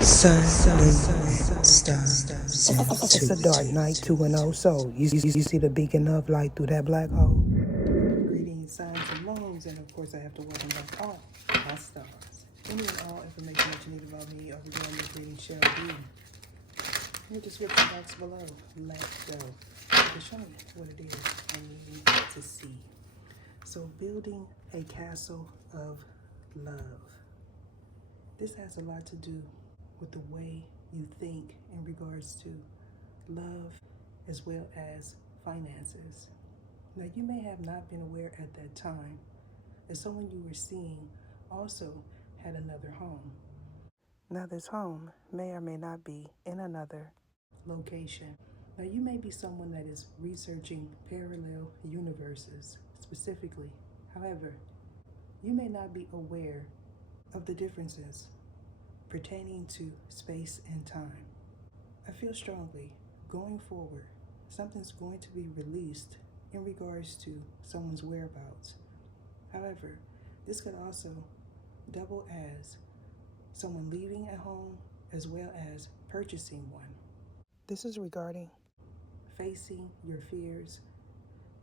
Sun, moon, stars. It's a dark night, 2-0. So, you see the beacon of light through that black hole? Greetings, signs and moons, and of course, I have to welcome back all my stars. Any and all information that you need about me or regarding this reading shall be in the description box below. Let's go. To show me what it is I need to see. So, building a castle of love. This has a lot to do with the way you think in regards to love as well as finances. Now, you may have not been aware at that time that someone you were seeing also had another home. Now, this home may or may not be in another location. Now, you may be someone that is researching parallel universes specifically. However, you may not be aware of the differences pertaining to space and time. I feel strongly going forward, something's going to be released in regards to someone's whereabouts. However, this could also double as someone leaving a home as well as purchasing one. This is regarding facing your fears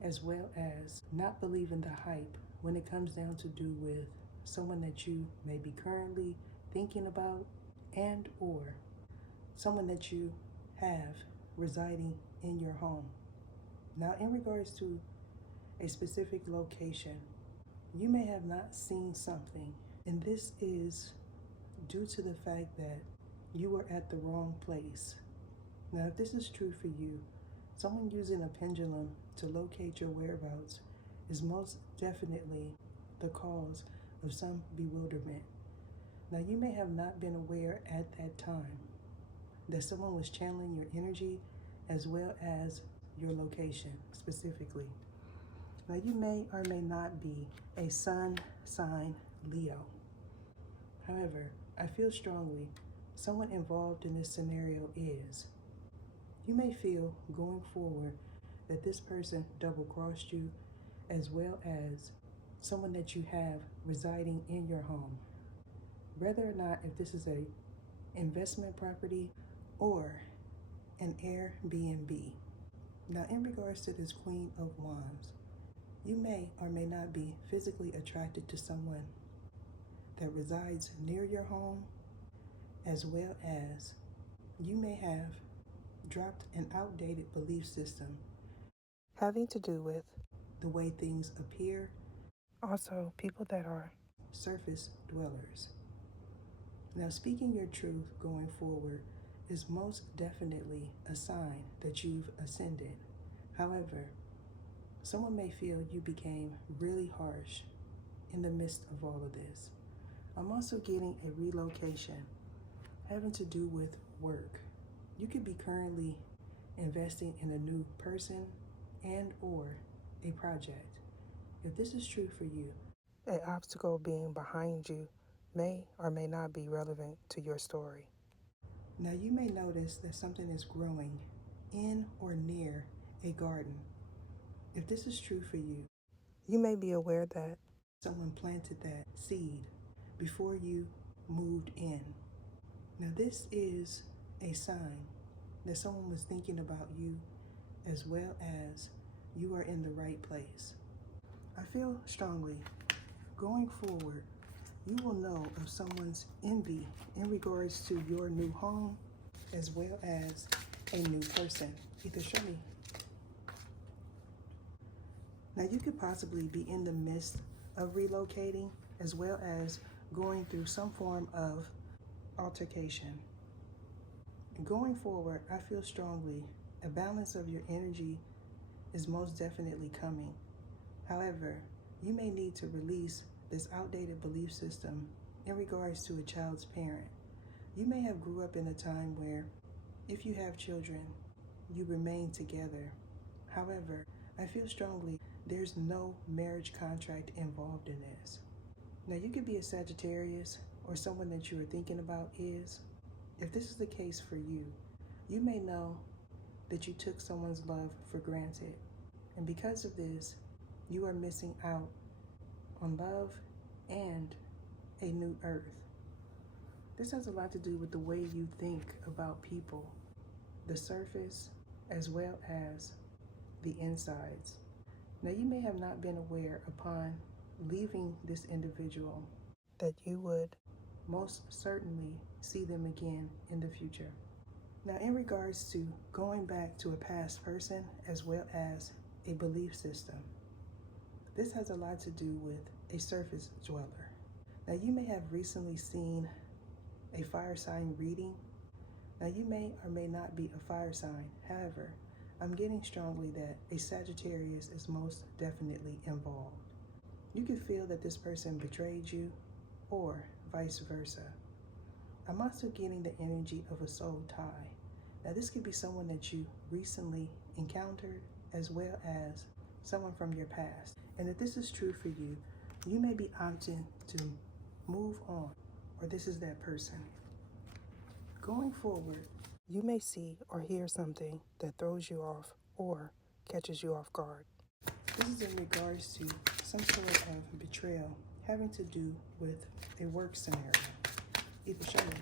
as well as not believing the hype when it comes down to do with someone that you may be currently thinking about and or someone that you have residing in your home. Now, in regards to a specific location, you may have not seen something, and this is due to the fact that you were at the wrong place. Now, if this is true for you, someone using a pendulum to locate your whereabouts is most definitely the cause of some bewilderment. Now, you may have not been aware at that time that someone was channeling your energy as well as your location specifically. Now, you may or may not be a sun sign Leo. However, I feel strongly someone involved in this scenario is. You may feel going forward that this person double-crossed you as well as someone that you have residing in your home. Whether or not if this is a investment property or an Airbnb. Now, in regards to this Queen of Wands, you may or may not be physically attracted to someone that resides near your home, as well as you may have dropped an outdated belief system having to do with the way things appear. Also, people that are surface dwellers. Now, speaking your truth going forward is most definitely a sign that you've ascended. However, someone may feel you became really harsh in the midst of all of this. I'm also getting a relocation having to do with work. You could be currently investing in a new person and or a project. If this is true for you, an obstacle being behind you may or may not be relevant to your story. Now, you may notice that something is growing in or near a garden. If this is true for you, you may be aware that someone planted that seed before you moved in. Now, this is a sign that someone was thinking about you as well as you are in the right place. I feel strongly going forward, you will know of someone's envy in regards to your new home as well as a new person. Either show me. Now, you could possibly be in the midst of relocating as well as going through some form of altercation. Going forward, I feel strongly a balance of your energy is most definitely coming. However, you may need to release this outdated belief system in regards to a child's parent. You may have grew up in a time where if you have children, you remain together. However, I feel strongly there's no marriage contract involved in this. Now, you could be a Sagittarius or someone that you are thinking about is. If this is the case for you, you may know that you took someone's love for granted. And because of this, you are missing out on love and a new earth. This has a lot to do with the way you think about people, the surface as well as the insides. Now, you may have not been aware upon leaving this individual that you would most certainly see them again in the future. Now, in regards to going back to a past person as well as a belief system, this has a lot to do with a surface dweller. Now, you may have recently seen a fire sign reading. Now, you may or may not be a fire sign. However, I'm getting strongly that a Sagittarius is most definitely involved. You could feel that this person betrayed you or vice versa. I'm also getting the energy of a soul tie. Now, this could be someone that you recently encountered as well as someone from your past. And if this is true for you, you may be opting to move on, or this is that person. Going forward, you may see or hear something that throws you off or catches you off guard. This is in regards to some sort of betrayal having to do with a work scenario. Either show me.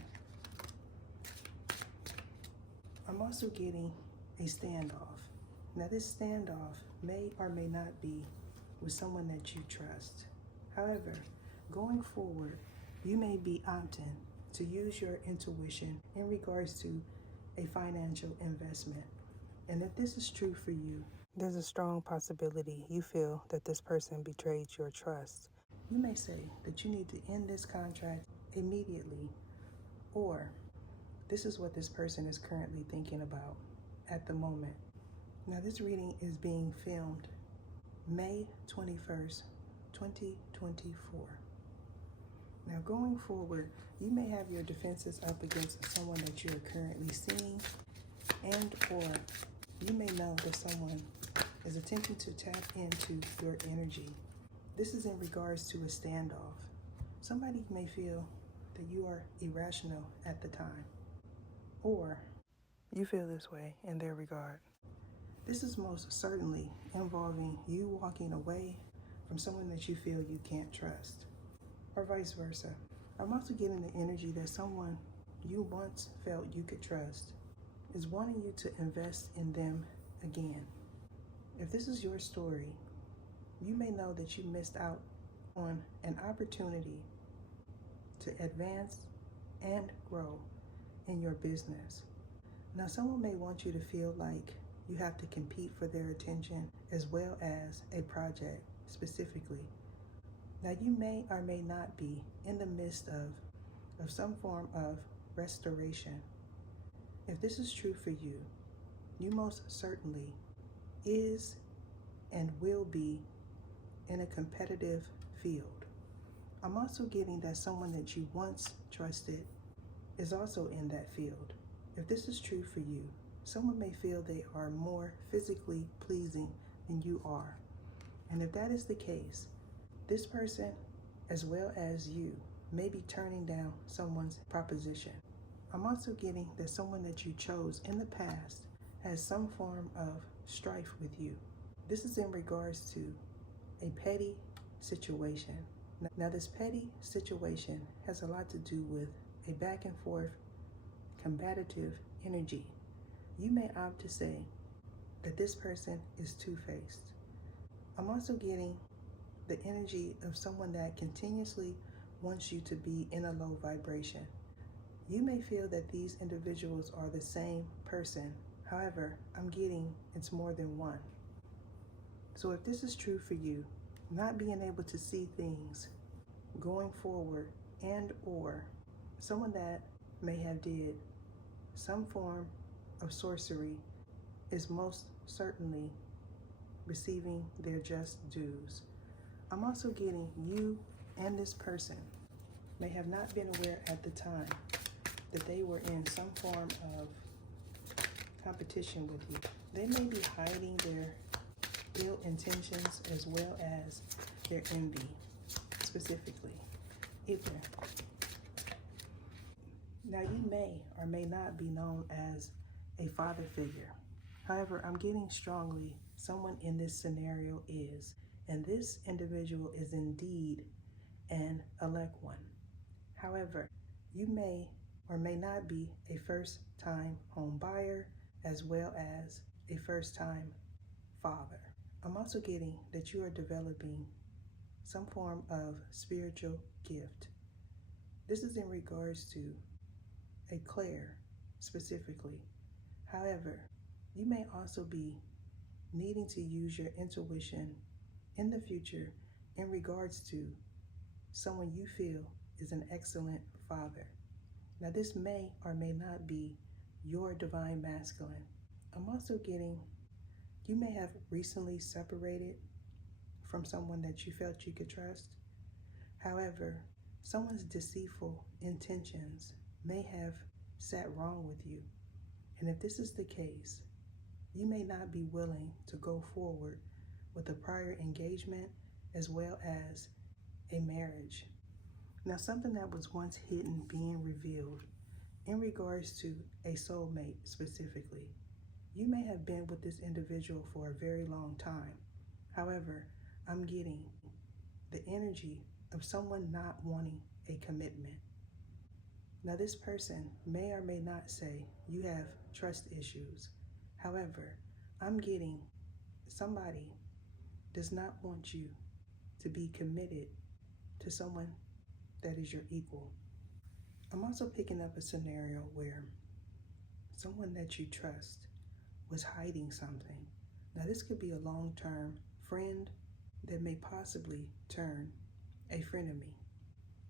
I'm also getting a standoff. Now, this standoff may or may not be with someone that you trust. However, going forward, you may be opting to use your intuition in regards to a financial investment. And if this is true for you, there's a strong possibility you feel that this person betrayed your trust. You may say that you need to end this contract immediately, or this is what this person is currently thinking about at the moment. Now, this reading is being filmed May 21st, 2024. Now, going forward, you may have your defenses up against someone that you are currently seeing, and or you may know that someone is attempting to tap into your energy. This is in regards to a standoff. Somebody may feel that you are irrational at the time, or you feel this way in their regard. This is most certainly involving you walking away from someone that you feel you can't trust, or vice versa. I'm also getting the energy that someone you once felt you could trust is wanting you to invest in them again. If this is your story, you may know that you missed out on an opportunity to advance and grow in your business. Now, someone may want you to feel like you have to compete for their attention as well as a project specifically. Now, you may or may not be in the midst of some form of restoration. If this is true for you, you most certainly is and will be in a competitive field. I'm also getting that someone that you once trusted is also in that field. If this is true for you, someone may feel they are more physically pleasing than you are. And if that is the case, this person, as well as you, may be turning down someone's proposition. I'm also getting that someone that you chose in the past has some form of strife with you. This is in regards to a petty situation. Now, this petty situation has a lot to do with a back and forth, combative energy. You may opt to say that this person is two-faced. I'm also getting the energy of someone that continuously wants you to be in a low vibration. You may feel that these individuals are the same person. However, I'm getting it's more than one. So if this is true for you, not being able to see things going forward, and or someone that may have did some form of sorcery is most certainly receiving their just dues. I'm also getting you and this person may have not been aware at the time that they were in some form of competition with you. They may be hiding their ill intentions as well as their envy, specifically. Now, you may or may not be known as a father figure. However, I'm getting strongly someone in this scenario is, and this individual is indeed an elect one. However, you may or may not be a first-time home buyer as well as a first-time father. I'm also getting that you are developing some form of spiritual gift. This is in regards to a Claire specifically. However, you may also be needing to use your intuition in the future in regards to someone you feel is an excellent father. Now, this may or may not be your divine masculine. I'm also getting you may have recently separated from someone that you felt you could trust. However, someone's deceitful intentions may have sat wrong with you. And if this is the case, you may not be willing to go forward with a prior engagement as well as a marriage. Now, something that was once hidden being revealed in regards to a soulmate specifically. You may have been with this individual for a very long time. However, I'm getting the energy of someone not wanting a commitment. Now, this person may or may not say you have trust issues. However, I'm getting somebody does not want you to be committed to someone that is your equal. I'm also picking up a scenario where someone that you trust was hiding something. Now, this could be a long-term friend that may possibly turn a frenemy.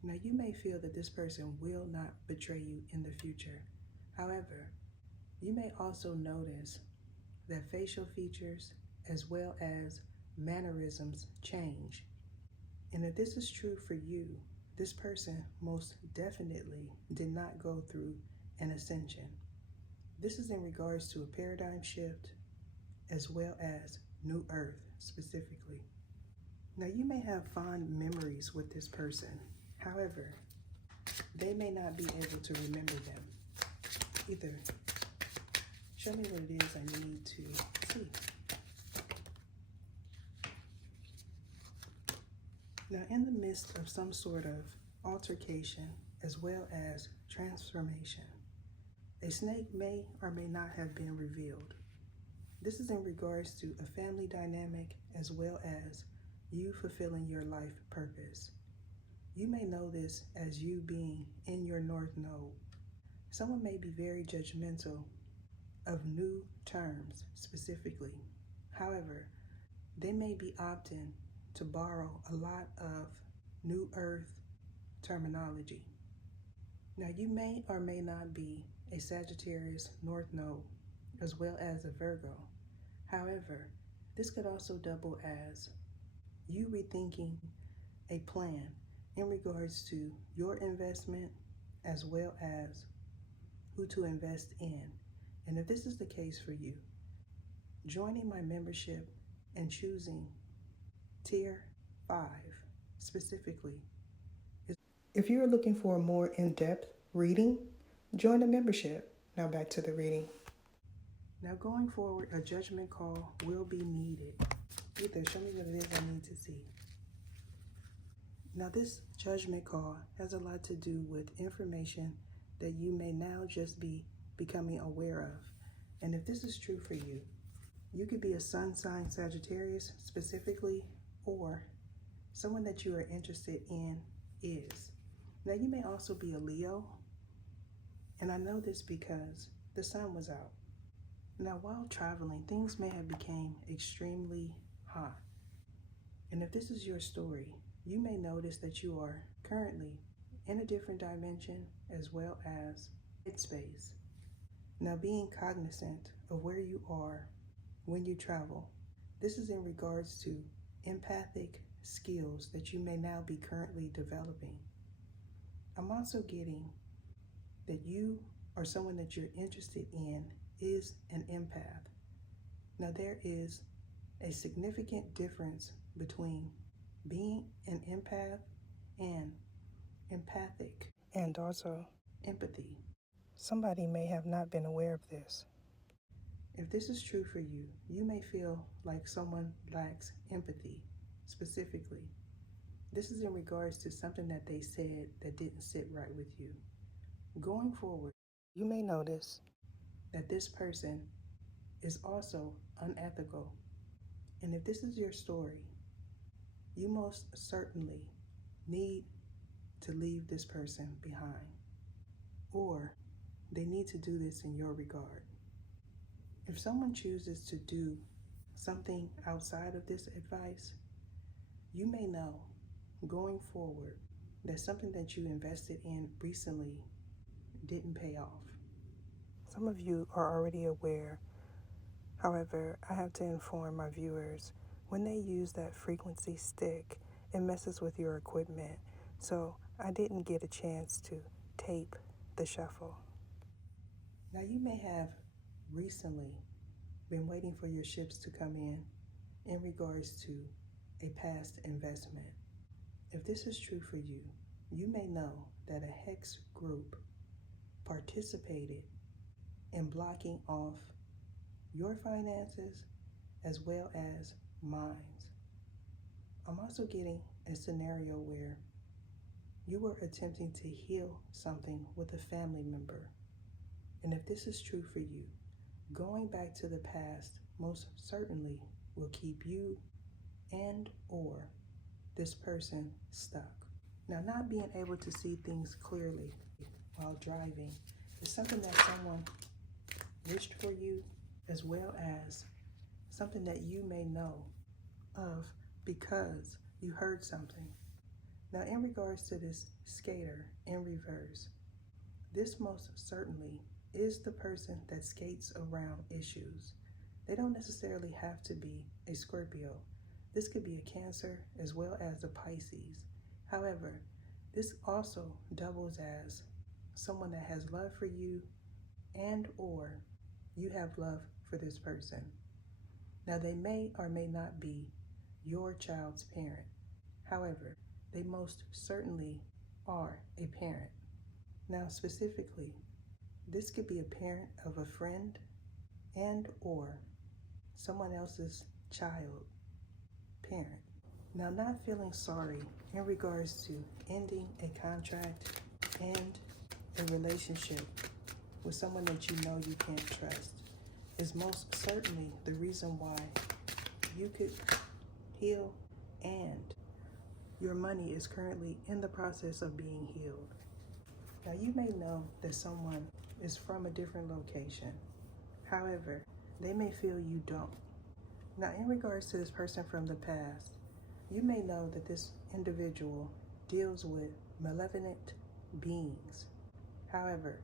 Now, you may feel that this person will not betray you in the future. However, you may also notice that facial features as well as mannerisms change. And if this is true for you, this person most definitely did not go through an ascension. This is in regards to a paradigm shift as well as New Earth specifically. Now, you may have fond memories with this person. However, they may not be able to remember them. Either show me what it is I need to see. Now, in the midst of some sort of altercation as well as transformation, a snake may or may not have been revealed. This is in regards to a family dynamic as well as you fulfilling your life purpose. You may know this as you being in your North Node. Someone may be very judgmental of new terms specifically. However, they may be opting to borrow a lot of New Earth terminology. Now, you may or may not be a Sagittarius North Node as well as a Virgo. However, this could also double as you rethinking a plan in regards to your investment as well as who to invest in. And if this is the case for you, joining my membership and choosing Tier 5 specifically. If you're looking for a more in-depth reading, join the membership. Now back to the reading. Now going forward, a judgment call will be needed. Either show me what it is I need to see. Now this judgment call has a lot to do with information that you may now just be becoming aware of. And if this is true for you, you could be a sun sign Sagittarius specifically, or someone that you are interested in is. Now, you may also be a Leo, and I know this because the sun was out. Now, while traveling, things may have become extremely hot. And if this is your story, you may notice that you are currently in a different dimension as well as space. Now, being cognizant of where you are when you travel, this is in regards to empathic skills that you may now be currently developing. I'm also getting that you or someone that you're interested in is an empath. Now, there is a significant difference between being an empath and empathic, and also empathy. Somebody may have not been aware of this. If this is true for you, you may feel like someone lacks empathy specifically. This is in regards to something that they said that didn't sit right with you. Going forward, you may notice that this person is also unethical. And if this is your story, you most certainly need to leave this person behind, or they need to do this in your regard. If someone chooses to do something outside of this advice, you may know going forward that something that you invested in recently didn't pay off. Some of you are already aware. However, I have to inform my viewers, when they use that frequency stick, it messes with your equipment. So I didn't get a chance to tape the shuffle. Now you may have recently been waiting for your ships to come in regards to a past investment. If this is true for you, you may know that a hex group participated in blocking off your finances as well as mine. I'm also getting a scenario where you were attempting to heal something with a family member. And if this is true for you, going back to the past most certainly will keep you and or this person stuck. Now, not being able to see things clearly while driving is something that someone wished for you, as well as something that you may know of because you heard something. Now, in regards to this skater in reverse, this most certainly is the person that skates around issues. They don't necessarily have to be a Scorpio. This could be a Cancer as well as a Pisces. However, this also doubles as someone that has love for you and or you have love for this person. Now, they may or may not be your child's parent. However, they most certainly are a parent. Now, specifically, this could be a parent of a friend and or someone else's child parent. Now, not feeling sorry in regards to ending a contract and a relationship with someone that you know you can't trust is most certainly the reason why you could heal, and your money is currently in the process of being healed. Now, you may know that someone is from a different location. However, they may feel you don't. Now, in regards to this person from the past, you may know that this individual deals with malevolent beings. However,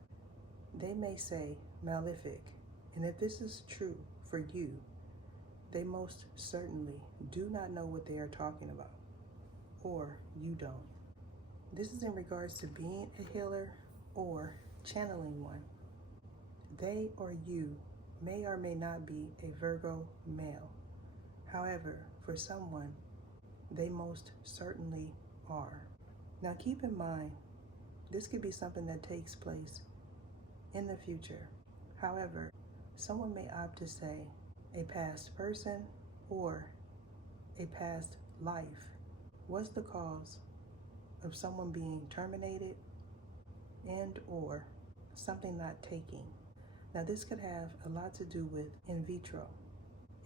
they may say malefic, and if this is true for you, they most certainly do not know what they are talking about, or you don't. This is in regards to being a healer or channeling one. They or you may or may not be a Virgo male. However, for someone, they most certainly are. Now keep in mind, this could be something that takes place in the future. However, someone may opt to say a past person or a past life was the cause of someone being terminated and or something not taking. Now this could have a lot to do with in vitro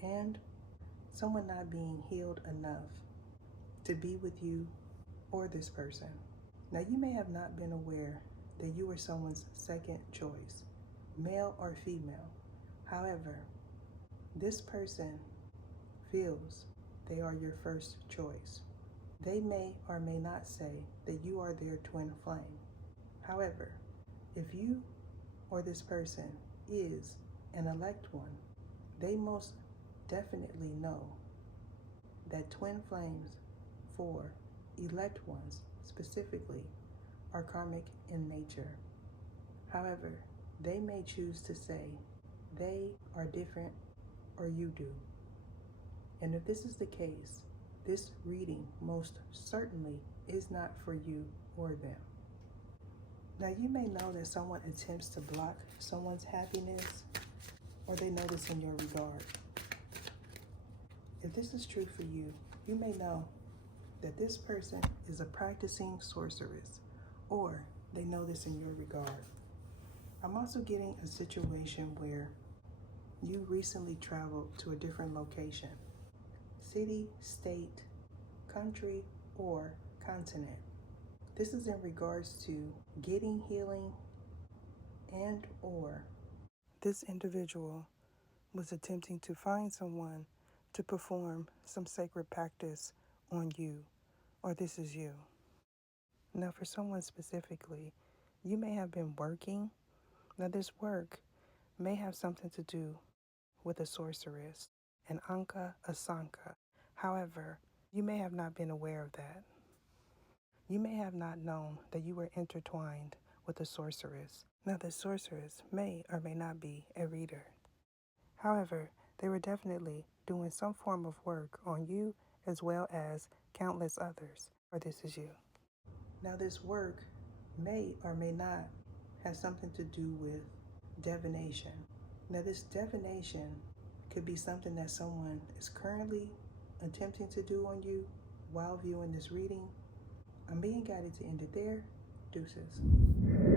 and someone not being healed enough to be with you or this person. Now you may have not been aware that you were someone's second choice, male or female. However, this person feels they are your first choice. They may or may not say that you are their twin flame. However, if you or this person is an elect one, they most definitely know that twin flames for elect ones specifically are karmic in nature. However, they may choose to say they are different or you do. And if this is the case, this reading most certainly is not for you or them. Now you may know that someone attempts to block someone's happiness, or they know this in your regard. If this is true for you, may know that this person is a practicing sorceress, or they know this in your regard. I'm also getting a situation where you recently traveled to a different location, city, state, country, or continent. This is in regards to getting healing and or this individual was attempting to find someone to perform some sacred practice on you, or this is you. Now, for someone specifically, you may have been working. Now, this work may have something to do with a sorceress, an Anka, a Sanka. However, you may have not been aware of that. You may have not known that you were intertwined with a sorceress. Now, the sorceress may or may not be a reader. However, they were definitely doing some form of work on you as well as countless others, or this is you. Now, this work may or may not have something to do with divination. Now, this divination could be something that someone is currently attempting to do on you while viewing this reading. I'm being guided to end it there. Deuces.